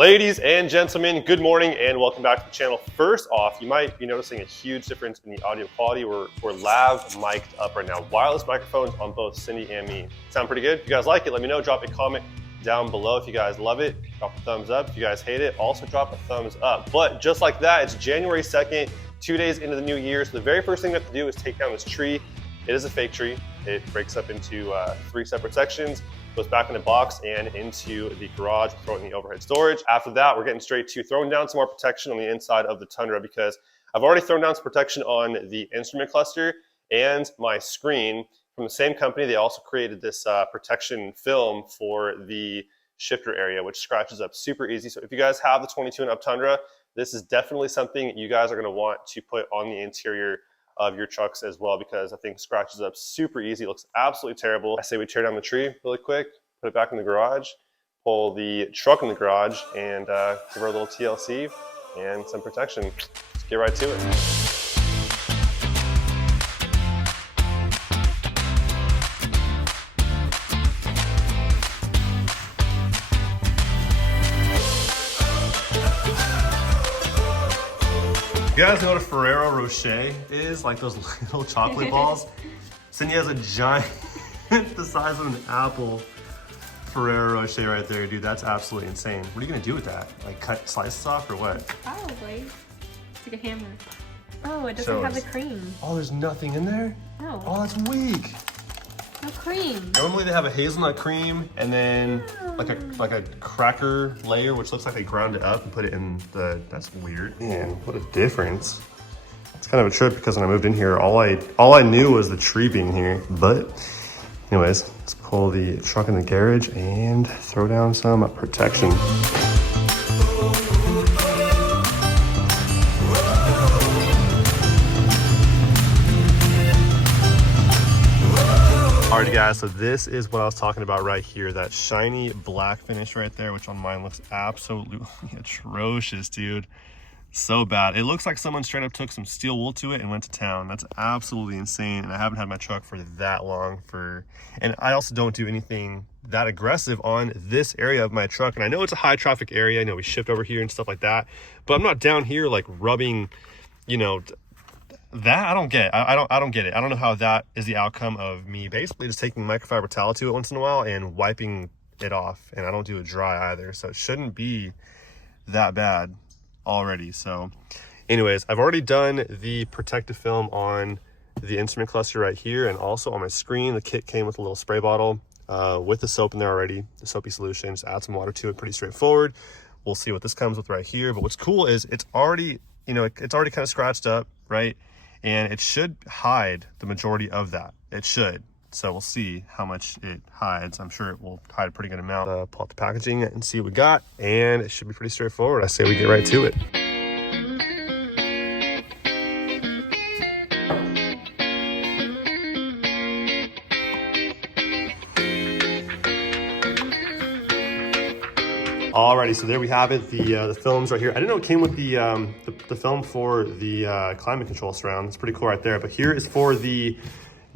Ladies and gentlemen, good morning and welcome back to the channel. First off, you might be noticing a huge difference in the audio quality. We're lav mic'd up right now. Wireless microphones on both Cindy and me. Sound pretty good? If you guys like it, let me know. Drop a comment down below. If you guys love it, drop a thumbs up. If you guys hate it, also drop a thumbs up. But just like that, it's January 2nd, 2 days into the new year. So the very first thing we have to do is take down this tree. It is a fake tree. It breaks up into 3 separate sections. Goes back in the box and into the garage, throwing the overhead storage. After that, we're getting straight to throwing down some more protection on the inside of the Tundra because I've already thrown down some protection on the instrument cluster and my screen. From the same company, they also created this protection film for the shifter area, which scratches up super easy. So if you guys have the 22 and up Tundra, this is definitely something you guys are gonna want to put on the interior of your trucks as well, because I think it scratches up super easy. It looks absolutely terrible. I say we tear down the tree really quick, put it back in the garage, pull the truck in the garage, and give her a little TLC and some protection. Let's get right to it. You guys know what a Ferrero Rocher is? Like those little chocolate balls? Cindy has a giant, the size of an apple, Ferrero Rocher right there. Dude, that's absolutely insane. What are you gonna do with that? Like cut slices off or what? Probably. It's like a hammer. Oh, it doesn't have the cream. Oh, there's nothing in there? No. Oh, that's weak. No cream. Normally they have a hazelnut cream and then like a cracker layer, which looks like they ground it up and put it in the, that's weird. Man, what a difference. It's kind of a trip because when I moved in here, all I knew was the tree being here. But anyways, let's pull the truck in the garage and throw down some protection. Alrighty guys, so this is what I was talking about right here, that shiny black finish right there, which on mine looks absolutely atrocious, dude. So bad. It looks like someone straight up took some steel wool to it and went to town. That's absolutely insane, and I haven't had my truck for that long and I also don't do anything that aggressive on this area of my truck. And I know it's a high traffic area, I know we shift over here and stuff like that, but I'm not down here like rubbing, you know, that I don't get. I don't get it. I don't know how that is the outcome of me basically just taking microfiber towel to it once in a while and wiping it off. And I don't do it dry either, so it shouldn't be that bad already. So anyways, I've already done the protective film on the instrument cluster right here, and also on my screen. The kit came with a little spray bottle with the soap in there already, the soapy solution. Just add some water to it, pretty straightforward. We'll see what this comes with right here. But what's cool is it's already, you know, it's already kind of scratched up, right? And it should hide the majority of that. It should. So we'll see how much it hides. I'm sure it will hide a pretty good amount. Pull out the packaging and see what we got. And it should be pretty straightforward. I say we get right to it. Alrighty, so there we have it, the films right here. I didn't know it came with the film for the climate control surround. It's pretty cool right there. But here is for the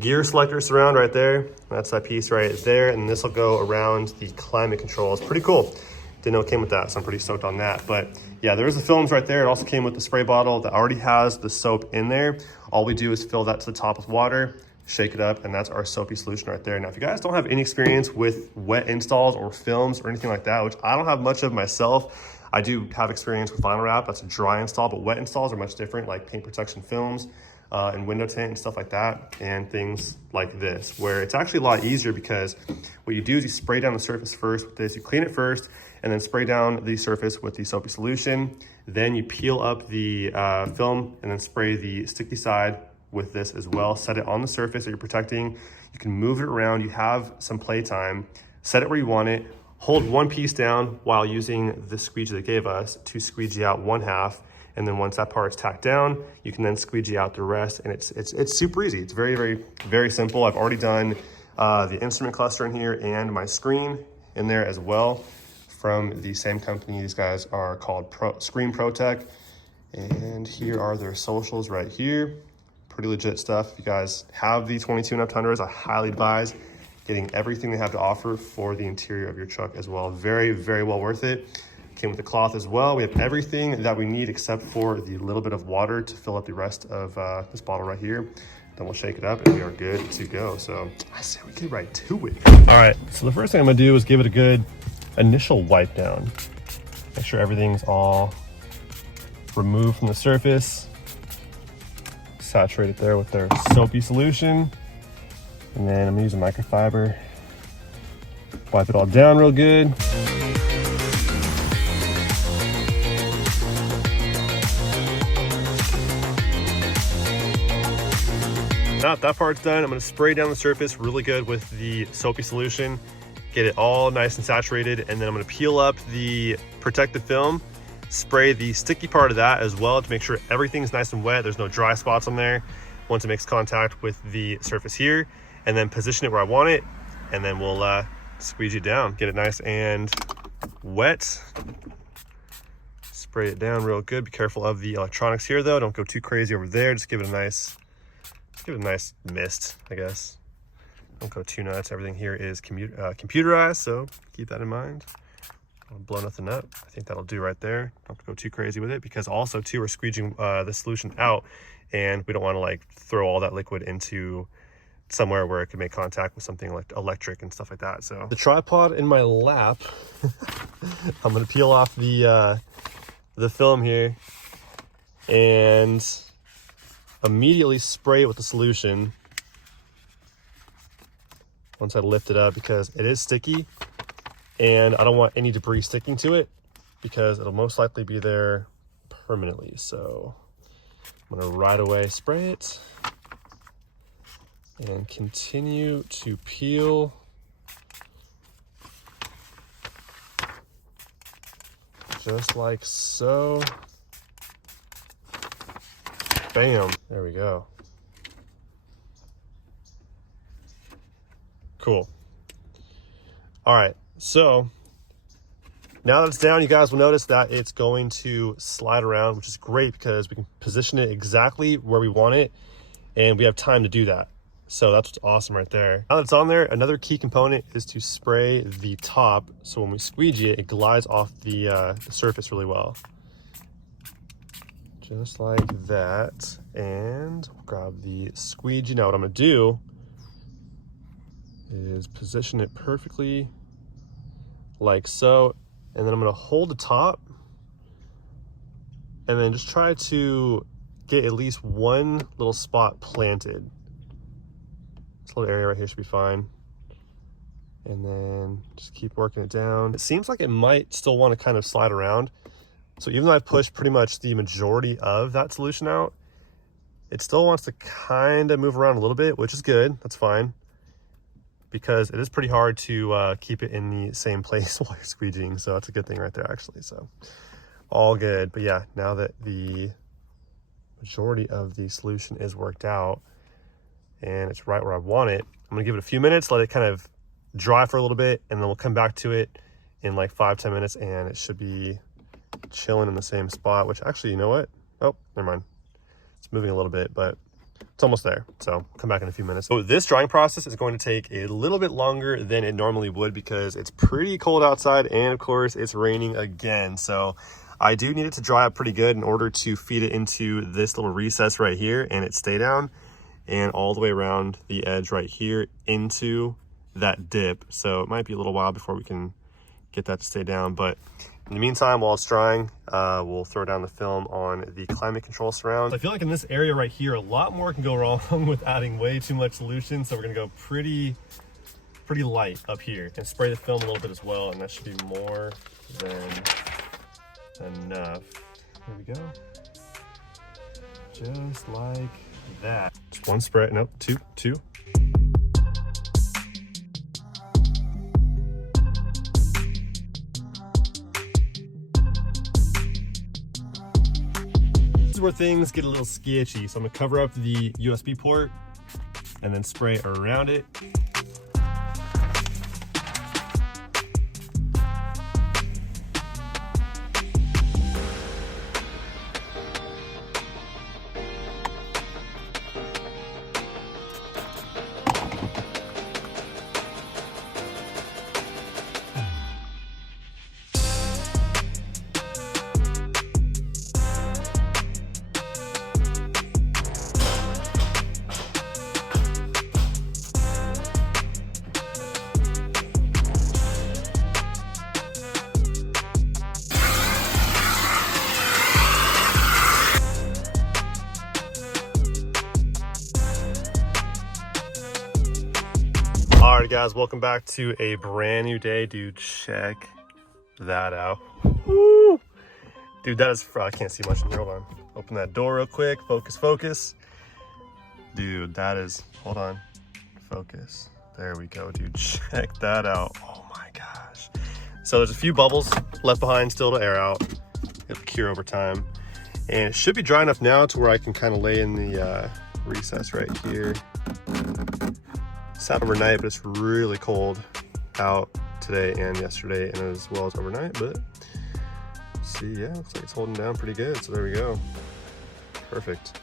gear selector surround right there. That's that piece right there, and this will go around the climate control. It's pretty cool. Didn't know it came with that, so I'm pretty stoked on that. But yeah, there's the films right there. It also came with the spray bottle that already has the soap in there. All we do is fill that to the top with water, shake it up, and that's our soapy solution right there. Now, if you guys don't have any experience with wet installs or films or anything like that, which I don't have much of myself, I do have experience with vinyl wrap. That's a dry install, but wet installs are much different, like paint protection films and window tint and stuff like that, and things like this, where it's actually a lot easier because what you do is you spray down the surface first with this, you clean it first, and then spray down the surface with the soapy solution. Then you peel up the film and then spray the sticky side with this as well. Set it on the surface that you're protecting. You can move it around. You have some play time. Set it where you want it. Hold one piece down while using the squeegee they gave us to squeegee out one half. And then once that part's tacked down, you can then squeegee out the rest. And it's super easy. It's very, very, very simple. I've already done the instrument cluster in here and my screen in there as well from the same company. These guys are called Screen Protec. And here are their socials right here. Pretty legit stuff. If you guys have the 22 and up Tundras, I highly advise getting everything they have to offer for the interior of your truck as well. Very, very well worth it. came with the cloth as well. We have everything that we need except for the little bit of water to fill up the rest of this bottle right here. Then we'll shake it up and we are good to go. So I say we get right to it. All right, so the first thing I'm gonna do is give it a good initial wipe down. Make sure everything's all removed from the surface. Saturate it there with their soapy solution. And then I'm gonna use a microfiber. Wipe it all down real good. Now that part's done, I'm gonna spray down the surface really good with the soapy solution, get it all nice and saturated, and then I'm gonna peel up the protective film, spray the sticky part of that as well to make sure everything's nice and wet, there's no dry spots on there once it makes contact with the surface here, and then position it where I want it, and then we'll squeeze it down, get it nice and wet. Spray it down real good. Be careful of the electronics here though, don't go too crazy over there, just give it a nice mist, I guess. Don't go too nuts. Everything here is computerized, so keep that in mind. Don't blow nothing up. I think that'll do right there. Don't go too crazy with it because also too we're squeezing the solution out, and we don't want to like throw all that liquid into somewhere where it could make contact with something like electric and stuff like that. So the tripod in my lap, I'm gonna peel off the film here and immediately spray it with the solution once I lift it up because it is sticky and I don't want any debris sticking to it because it'll most likely be there permanently. So I'm gonna right away spray it and continue to peel. Just like so. Bam, there we go. Cool. All right, so now that it's down, you guys will notice that it's going to slide around, which is great because we can position it exactly where we want it and we have time to do that. So that's what's awesome right there. Now that it's on there, another key component is to spray the top. So when we squeegee it, it glides off the surface really well. Just like that. And we'll grab the squeegee. Now what I'm gonna do is position it perfectly like so. And then I'm gonna hold the top and then just try to get at least one little spot planted. This little area right here should be fine. And then just keep working it down. It seems like it might still want to kind of slide around. So even though I've pushed pretty much the majority of that solution out, it still wants to kind of move around a little bit, which is good. That's fine. Because it is pretty hard to keep it in the same place while you're squeegeeing. So that's a good thing right there, actually. So all good. But yeah, now that the majority of the solution is worked out and it's right where I want it, I'm gonna give it a few minutes, let it kind of dry for a little bit, and then we'll come back to it in like 5-10 minutes and it should be chilling in the same spot, which actually, you know what? Oh, never mind. It's moving a little bit, but it's almost there. So come back in a few minutes. So this drying process is going to take a little bit longer than it normally would because it's pretty cold outside and of course it's raining again. So I do need it to dry up pretty good in order to feed it into this little recess right here and it stay down and all the way around the edge right here into that dip. So it might be a little while before we can get that to stay down, but in the meantime, while it's drying, we'll throw down the film on the climate control surround. I feel like in this area right here, a lot more can go wrong with adding way too much solution. So we're gonna go pretty light up here and spray the film a little bit as well. And that should be more than enough. There we go. Just like that. Just one spray, no, two. Where things get a little sketchy, so I'm gonna cover up the USB port and then spray around it. guys, welcome back to a brand new day. Dude, check that out. Woo! Dude, that is, I can't see much in here. Hold on. Open that door real quick. Focus. Dude, that is, hold on. Focus. There we go, dude. Check that out. Oh my gosh. So there's a few bubbles left behind still to air out. It'll cure over time. And it should be dry enough now to where I can kind of lay in the recess right here. Sat overnight, but it's really cold out today and yesterday, and as well as overnight. But see, yeah, looks like it's holding down pretty good. So there we go. Perfect.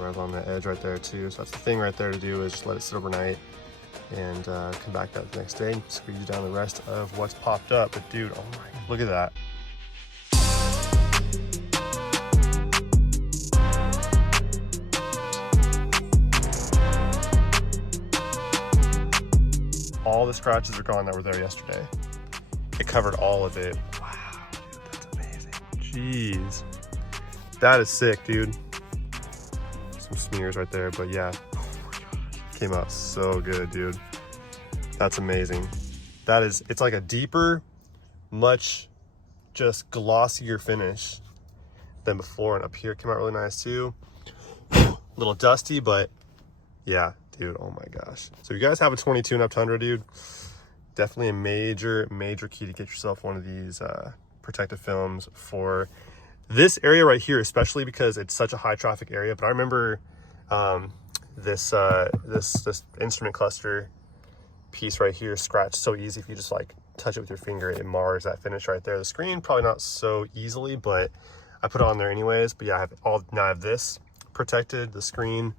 Right on the edge right there too. So that's the thing right there to do, is just let it sit overnight and come back out the next day and squeeze down the rest of what's popped up. But dude, oh my, look at that. All the scratches are gone that were there yesterday. It covered all of it. Wow, dude, that's amazing. Jeez. That is sick, dude. Some smears right there, but yeah. Oh my gosh. Came out so good, dude. That's amazing. That is, it's like a deeper, much just glossier finish than before. And up here came out really nice too. A little dusty, but yeah. Dude, oh my gosh. So if you guys have a 22 and up Tundra, dude, definitely a major key to get yourself one of these protective films for this area right here, especially because it's such a high traffic area. But I remember this instrument cluster piece right here scratched so easy. If you just like touch it with your finger, it mars that finish right there. The screen probably not so easily, but I put it on there anyways. But yeah, now I have this protected, the screen.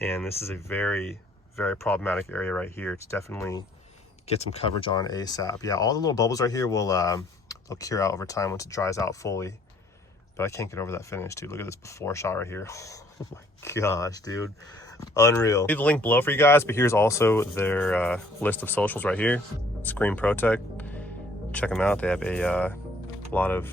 And this is a very problematic area right here. It's definitely get some coverage on ASAP. Yeah, all the little bubbles right here will they'll cure out over time once it dries out fully. But I can't get over that finish, dude. Look at this before shot right here. Oh my gosh, dude. Unreal. Leave the link below for you guys, but here's also their list of socials right here. Screen Protect. Check them out. They have a lot of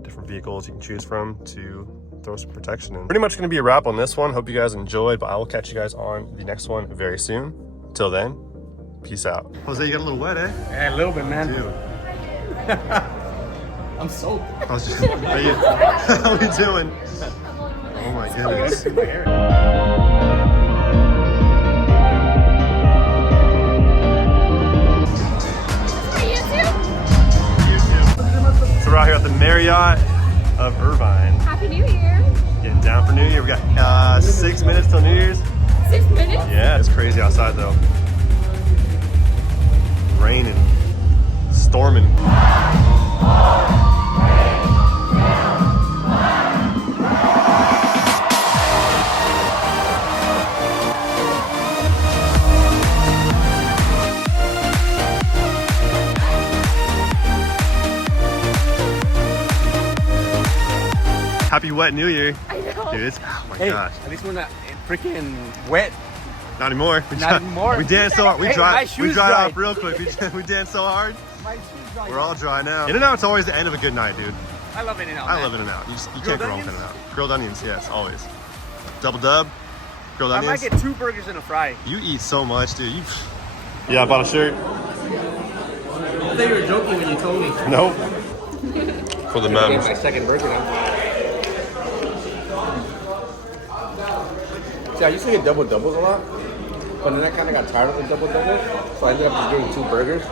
different vehicles you can choose from to throw some protection in. Pretty much going to be a wrap on this one. Hope you guys enjoyed, but I will catch you guys on the next one very soon. Till then, peace out. Jose, you got a little wet, eh? Yeah, a little bit, man. Dude. I'm soaked. How are you doing? Oh my goodness. So we're out here at the Marriott of Irvine. Happy New Year. Getting down for New Year. We got 6 minutes till New Year's. 6 minutes? Yeah, it's crazy outside though. Raining, storming. Happy wet New Year. I know. Dude, it's, oh my Hey, gosh. at least we're not freaking wet. Not anymore. Not anymore. We danced so hard. We Hey, dry my shoes off dried. real quick. We danced so hard. My shoes dry. We're all dry now. In-N-Out's always the end of a good night, dude. I love In-N-Out. I love In-N-Out. You can't go wrong with onions? In-N-Out. Grilled onions, yes, always. Double dub, grilled I onions. might get 2 burgers and a fry. You eat so much, dude. Yeah, I bought a shirt. I thought you were joking when you told me. Nope. For the Get memes. my second burger now. See, I used to get double doubles a lot, but then I kind of got tired of the double doubles, so I ended up just getting 2 burgers.